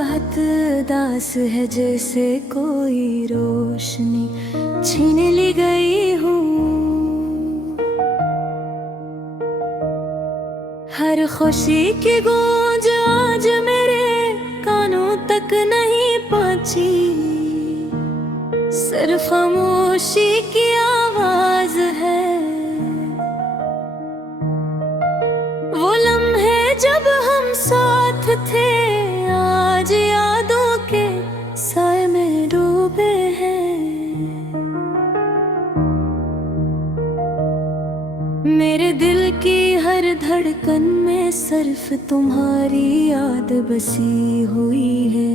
चाहत दास है जैसे कोई रोशनी छीन ली गई हूँ। हर खुशी की गूंज आज मेरे कानों तक नहीं पहुंची, सिर्फ खामोशी की आवाज है। वो लम्हे जब हम साथ थे आज यादों के साए में डूबे हैं। मेरे दिल की हर धड़कन में सिर्फ तुम्हारी याद बसी हुई है।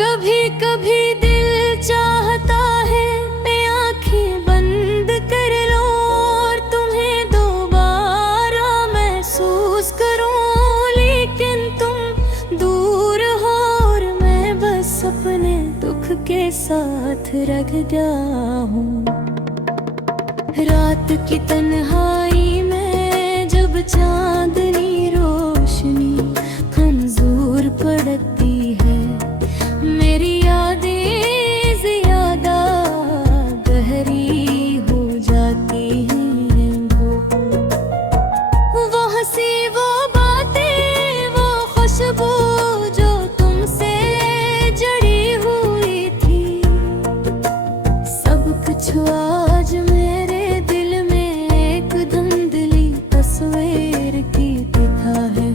कभी कभी दिल चाहता है मैं आंखें बंद कर लूं और तुम्हें दोबारा महसूस करूं, लेकिन तुम दूर हो और मैं बस अपने दुख के साथ रह गया हूँ। रात की तन्हाई में जब चांदनी रोशनी मंजूर पड़ती है, मेरी यादें ज्यादा गहरी हो जाती हैं। वो हंसी, वो बातें, वो खुशबू जो तुमसे जड़ी हुई थी, सब कुछ आज मेरे दिल में एक धुंधली तस्वीर की दिखा है।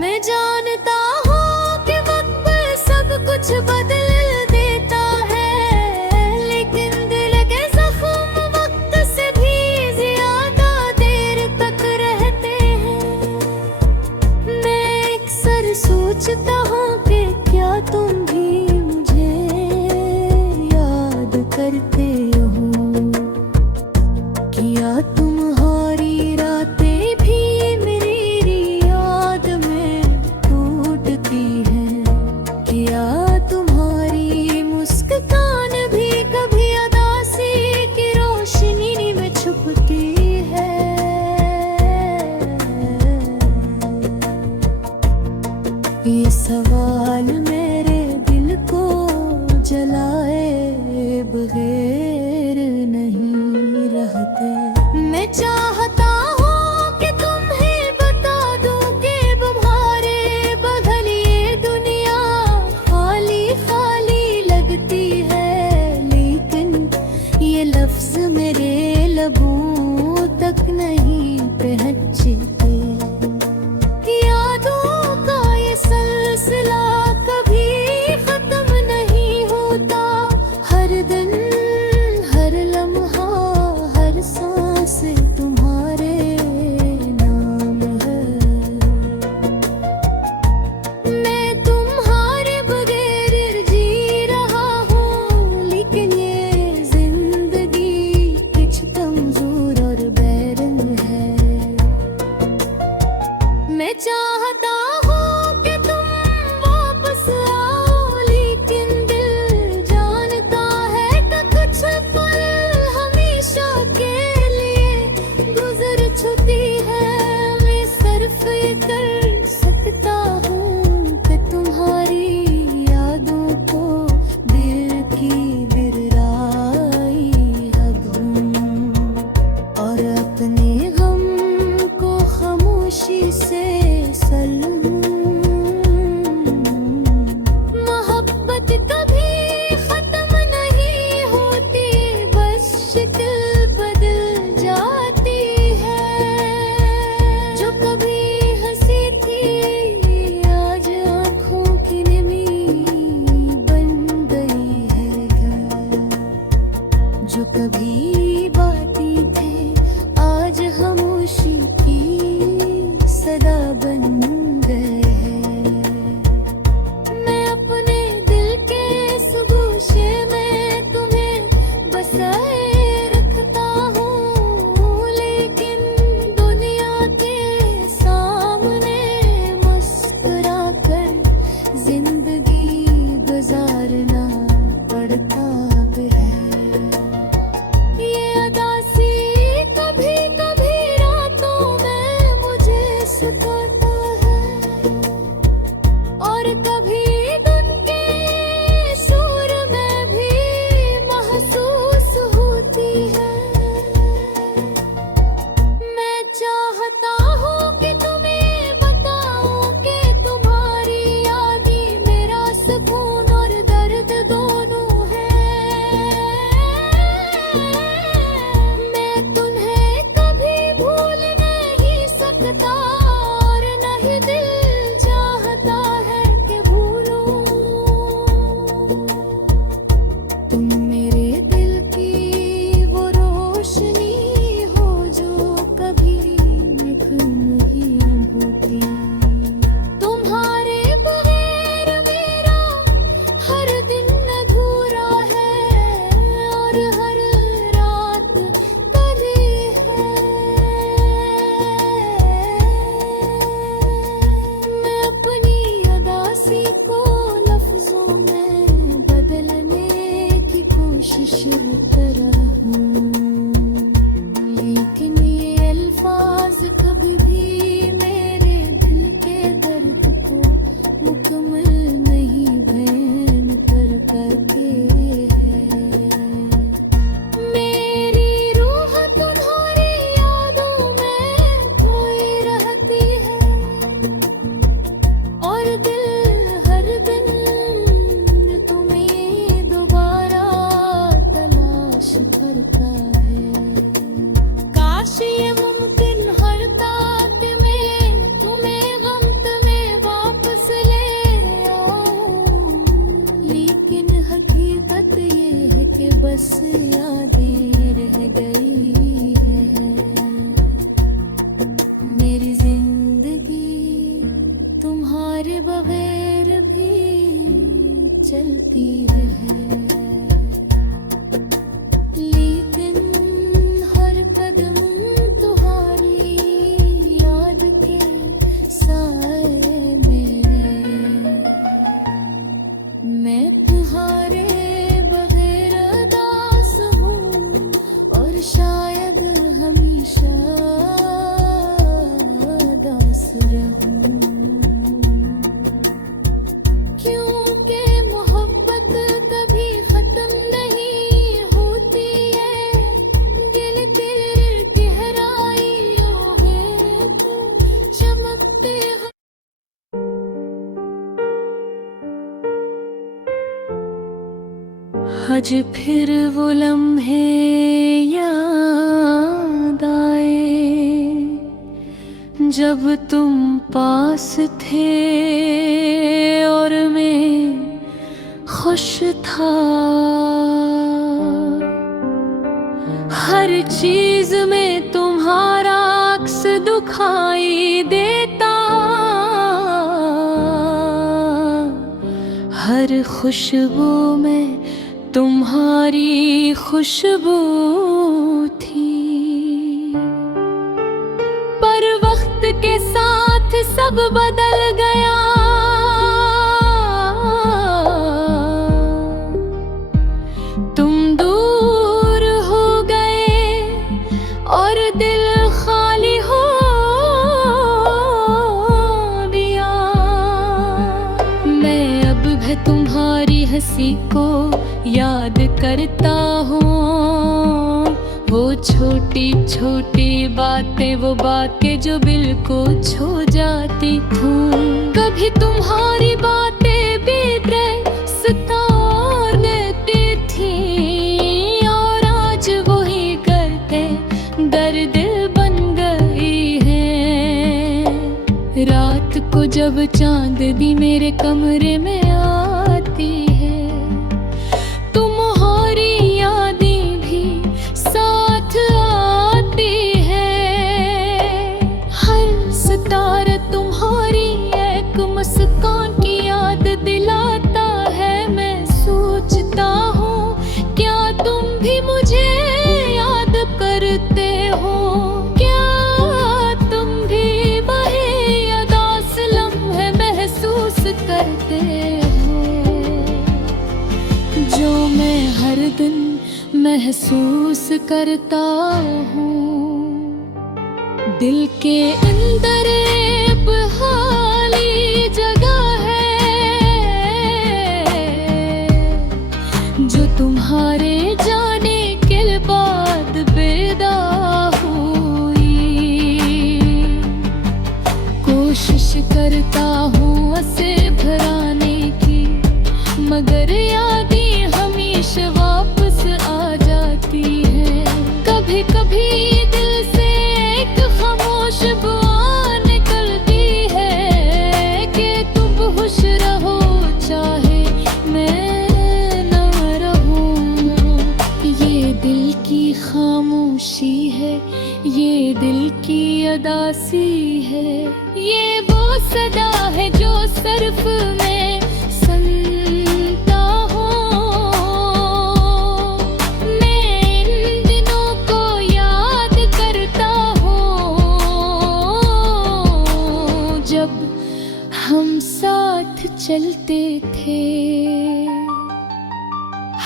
मैं जानता हूँ कि वक्त सब कुछ बदल देता है, लेकिन दिल के जख्म वक्त से भी ज्यादा देर तक रहते हैं। मैं अक्सर सोचता हूँ कि क्या तुम भी मुझे याद करते हो, क्या तुम्हारी रातें भी मेरी याद में टूटती हैं, क्या तुम्हारी मुस्कान भी कभी उदासी की रोशनी में छुपती है। ये सवाल मेरे दिल को जलाए बगैर नहीं रहते। मैं चाहता हूँ कि तुम्हें बता दूं कि तुम्हारे बगल ये दुनिया खाली खाली लगती है, लेकिन ये लफ्ज मेरे लबों तक नहीं पहुँचते। यादों का ये सिलसिला कभी खत्म नहीं होता, हर दिन हर लम्हा हर सांस तुम्हारे नाम है। मैं तुम्हारे बगैर जी रहा हूँ, लेकिन ये जिंदगी कुछ कमजोर और बैरंग है। मैं चाहता हूँ कि तुम वापस आओ, लेकिन दिल जानता है कि कुछ पल हमेशा के लिए गुजर चुकी है। मैं सिर्फ ये कर सकता हूँ कि तुम्हारी यादों को दिल की बिरराई हूँ और अपने गम को खामोशी से सल्लू आज फिर वो लम्हे याद आए जब तुम पास थे और मैं खुश था। हर चीज में तुम्हारा अक्स दिखाई देता, हर खुशबू में तुम्हारी खुशबू थी। पर वक्त के साथ सब बदल गया, तुम दूर हो गए और दिल खाली हो गया। मैं अब भी तुम्हारी हंसी को याद करता हूँ, वो छोटी छोटी बातें, वो बातें जो दिल को छू जाती थूं। कभी तुम्हारी बातें भी सतार देती थी और आज वही करते दर्द बन गई है। रात को जब चांदनी मेरे कमरे में आती है, मुस्कान की याद दिलाता है। मैं सोचता हूँ क्या तुम भी मुझे याद करते हो, क्या तुम भी वही उदास लम्हे महसूस करते हो जो मैं हर दिन महसूस करता हूँ। दिल के अंदर तुम्हारे जाने के बाद पैदा हुई। कोशिश करता हूँ उसे भराने की, मगर यादें हमेशा वापस आ जाती है। कभी कभी दिल से एक खामोश दुआ निकलती है कि तुम खुश रहो चाहे मैं। खामोशी है ये दिल की अदासी है, ये वो सदा है जो सिर्फ मैं सुनता हूँ। मैं इन दिनों को याद करता हूँ जब हम साथ चलते थे।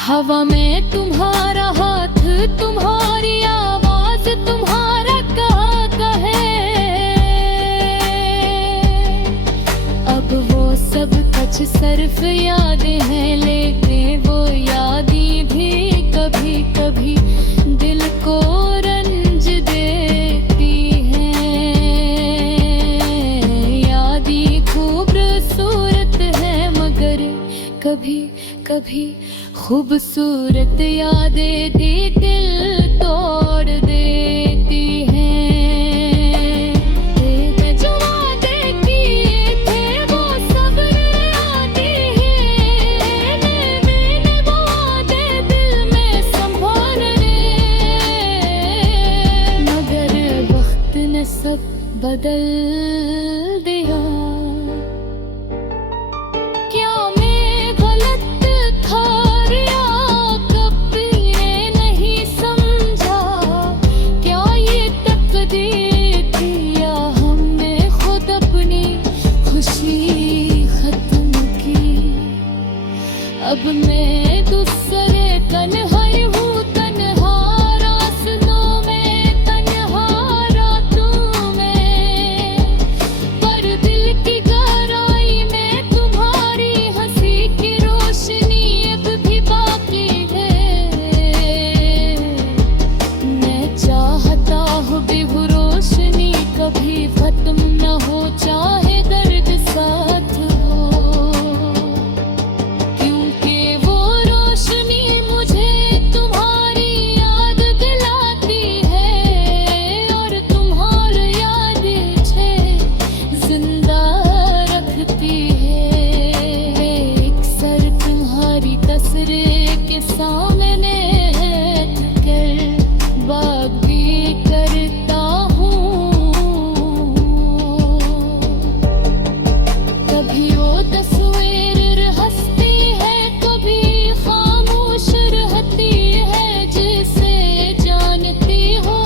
हवा में तुम्हारा हाथ, तुम्हारी आवाज, तुम्हारा कहे। अब वो सब कुछ सिर्फ यादें हैं, लेकिन वो यादें भी कभी कभी दिल को रंज देती हैं। यादें खूबसूरत है मगर कभी कभी खूबसूरत यादें भी दिल तोड़ देती हैं। जो वादे किए थे वो सब आते हैं, मैंने वो वादे दिल में संभाले, मगर वक्त ने सब बदल दिया। क्या मैं गलत था अब मैं दूसरे तन्हाई हूँ, तन्हा रास्तों में, तन्हा रातों में। पर दिल की गहराई में तुम्हारी हंसी की रोशनी अब भी बाकी है। मैं चाहता हूँ भी वो रोशनी कभी खत्म न हो, चाहे दर्द साथ हो, क्योंकि वो तस्वीर हंसती है, कभी खामोश रहती है, जिसे जानती हो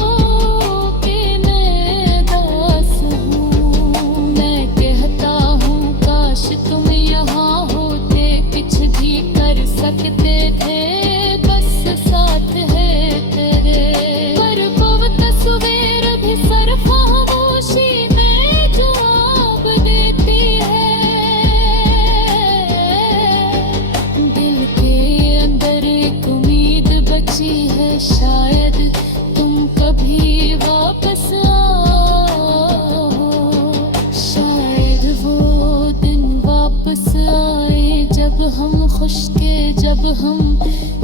कि मैं दास हूँ। मैं कहता हूँ काश तुम यहाँ होते, कुछ भी कर सकते थे, बस साथ है तेरे। पर वो तस्वीर भी सर खामोशी में जवाब देती है। दिल के अंदर एक उम्मीद बची है, शायद तुम कभी वापस आओ। शायद वो दिन वापस आए जब हम खुश थे, जब हम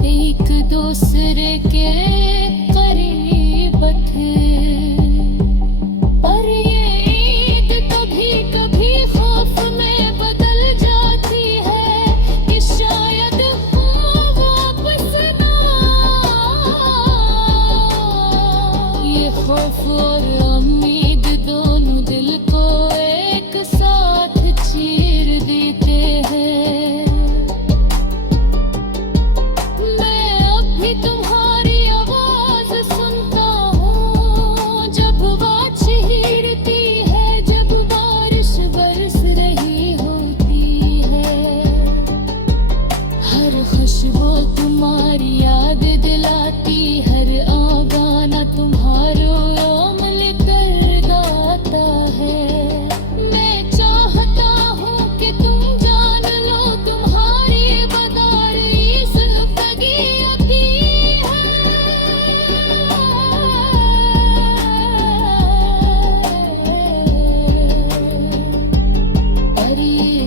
एक दूसरे के करीब थे। पर ये ईद कभी कभी खौफ में बदल जाती है कि शायद हम वापस ना आए। ये खौफ और उम्मीद दोनों दिल को एक साथ चीर देते हैं। मैं अब भी तुम्हारी आवाज सुनता हूँ, जब बात छीरती है, जब बारिश बरस रही होती है। हर खुशबू तुम्हारी याद दिलाती, हर गाना तुम्हारो अमल कर गाता है। मैं चाहता हूँ कि तुम जान लो, तुम्हारी बदारी जिंदगी आती है। पर ये